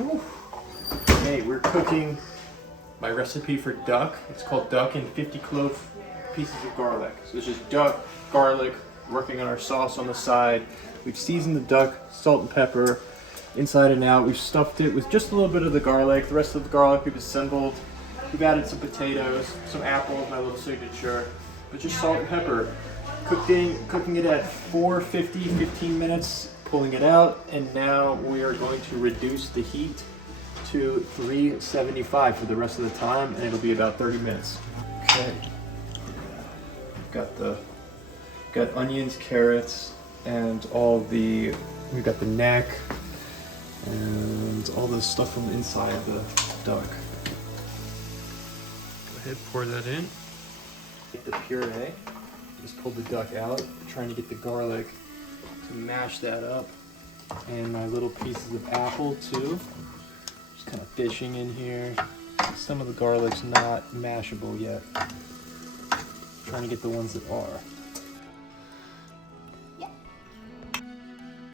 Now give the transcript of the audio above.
Okay, we're cooking my recipe for duck. It's called duck and 50 clove pieces of garlic. So it's just duck, garlic, working on our sauce on the side. We've seasoned the duck, salt and pepper, inside and out. We've stuffed it with just a little bit of the garlic. The rest of the garlic we've assembled. We've added some potatoes, some apples, my little signature, but just salt and pepper. Cooking it at 450, 15 minutes, pulling it out, and now we are going to reduce the heat to 375 for the rest of the time, and it'll be about 30 minutes. Okay. Got onions, carrots, and we've got the neck and all the stuff from inside of the duck. Go ahead, pour that in. Get the puree. Just pull the duck out, trying to get the garlic to mash that up. And my little pieces of apple too. Just kind of fishing in here. Some of the garlic's not mashable yet. Trying to get the ones that are.